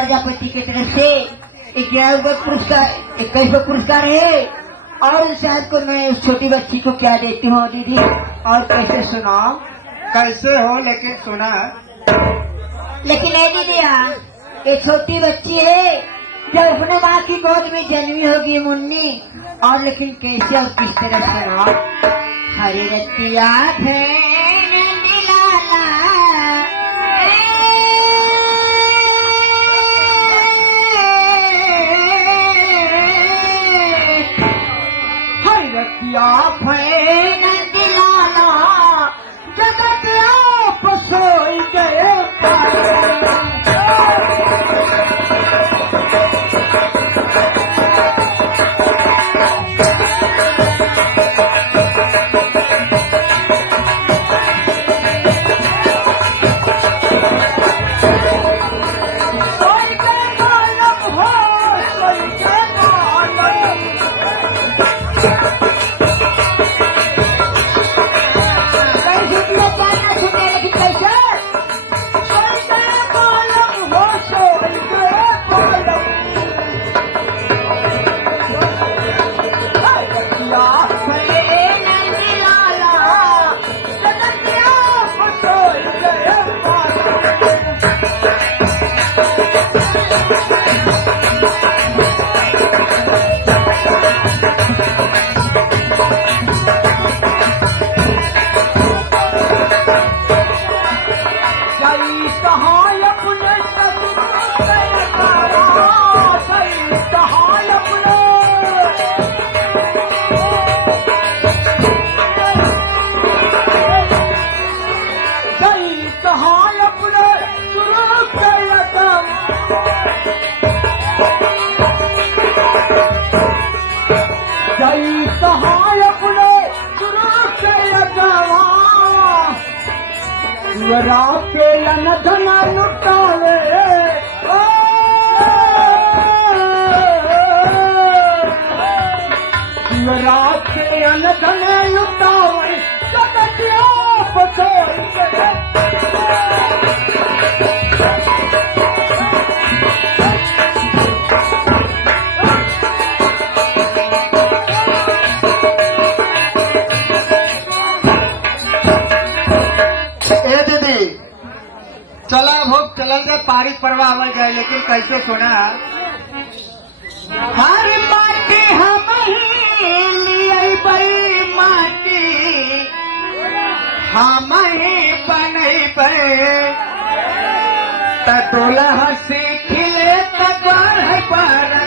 प्रजापति की तरफ से 11 पुरस्कार 21 पुरस्कार है। और शायद को मैं उस छोटी बच्ची को क्या देती हूँ दीदी, और कैसे सुनाओ? कैसे हो लेकिन सुना। लेकिन नहीं दीदी, ये छोटी बच्ची है जो अपने माँ की गोद में जन्मी होगी मुन्नी, और लेकिन कैसे और किस तरह सुनाओ? हरी रतिया जगत आप सोई गए। राके धना लुटावे राके धने लुटावे जगत आप सोई गए। चला भोग चलल जाए पारी परवा आवल जाए, लेकिन कैसे सुना। हर माटी हम ही बड़ी माटी हम ही बने पे तोला हंसी खिले तक पर